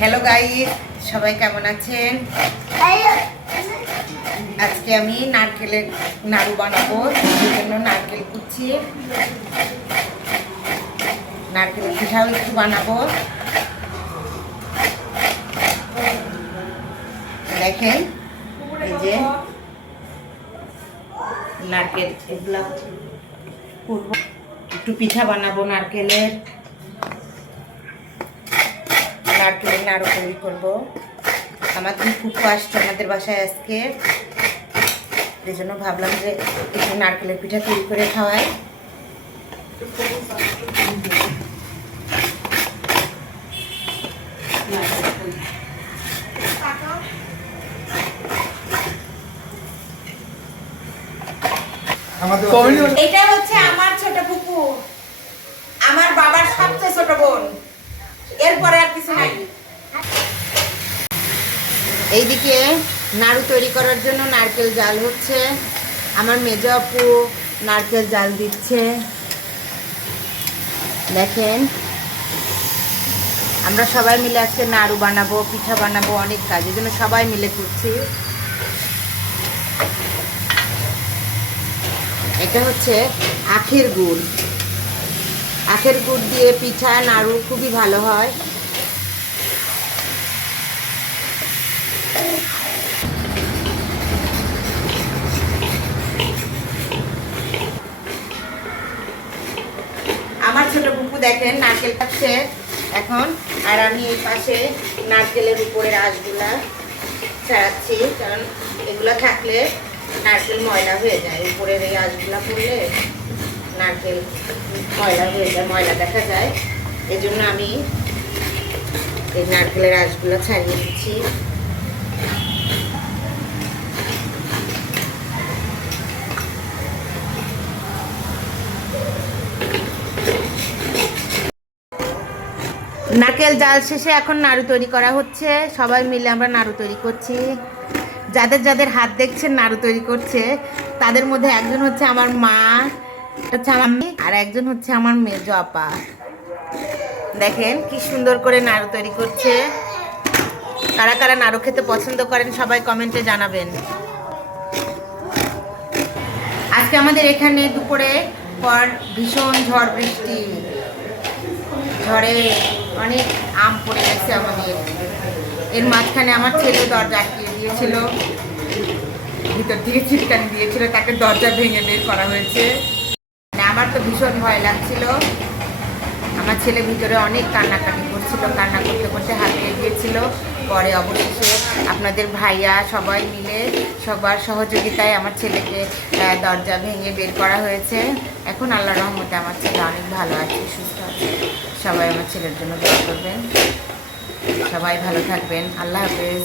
Hello guys, সবাই কেমন আছেন? আজকে আমি নারকেলের নাড়ু বানাবো, সেই জন্য নারকেল কুচি, নারকেল পিঠাও একটু বানাবো। দেখেন এই যে নারকেল, এগুলা করবো, একটু পিঠা বানাবো নারকেলের নাড়ু তৈরি করবো। আমার দুই ফুফু আসছে আমাদের বাসায় আজকে, এই জন্য ভাবলাম যে একটু নারকেলের পিঠা তৈরি করে খাওয়াই। এটা হচ্ছে আমার ছোট ফুফু, আমার বাবার সবচেয়ে ছোট বোন, এরপরে আর কিছু নাই। এইদিকে নাড়ু তৈরি করার জন্য নারকেল জাল হচ্ছে, আমার মেজ আপু নারকেল জাল দিচ্ছে। দেখেন আমরা সবাই মিলে আজকে নাড়ু বানাবো, পিঠা বানাবো, অনেক কাজ, এই জন্য সবাই মিলে করছি। এটা হচ্ছে আখের গুড়, আখের গুড় দিয়ে পিঠা নাড়ু খুবই ভালো হয়। আমার ছোট পুপু দেখেন নারকেল কাটছে এখন, আর আমি এই পাশে নারকেলের উপরে আঁশগুলা ছাড়াচ্ছি, কারণ এগুলা থাকলে নারকেল ময়লা হয়ে যায়, উপরের এই আঁশগুলা পড়লে নারকেল ময়লা হয়ে যায়, ময়লা দেখা যায়। এই জন্য আমি এই নারকেলের আঁশগুলা ছাড়িয়ে দিচ্ছি। নারকেল জাল শেষে এখন নাড়ু তৈরি করা হচ্ছে, সবাই মিলে আমরা নাড়ু তৈরি করছি। যাদের যাদের হাত দেখছেন নাড়ু তৈরি করছে, তাদের মধ্যে একজন হচ্ছে আমার মা, হচ্ছে আমার মেয়ে, আর একজন হচ্ছে আমার মেজ আপা। দেখেন কি সুন্দর করে নাড়ু তৈরি করছে। কারা কারা নাড়ু খেতে পছন্দ করেন সবাই কমেন্টে জানাবেন। আজকে আমাদের এখানে দুপুরে পর ভীষণ ঝড় বৃষ্টি, ঝড়ে অনেক আম পড়ে গেছে আমাদের। এর মাঝখানে আমার ছেলে দরজা আটকিয়ে দিয়েছিল, ভিতর থেকে ছিটকানি দিয়েছিল, তাকে দরজা ভেঙে বের করা হয়েছে। আমার তো ভীষণ ভয় লাগছিল। আমার ছেলে ভিতরে অনেক কান্নাকাটি করছিল, কান্না করতে করতে হারিয়ে গিয়েছিল। পরে অবশেষে আপনাদের ভাইয়া সবাই মিলে সবার সহযোগিতায় আমার ছেলেকে দরজা ভেঙে বের করা হয়েছে। এখন আল্লাহর রহমতে আমার ছেলে অনেক ভালো আছে, সুস্থ আছে। সবাই আমার ছেলের জন্য দোয়া করবেন, সবাই ভালো থাকবেন। আল্লাহ হাফেজ।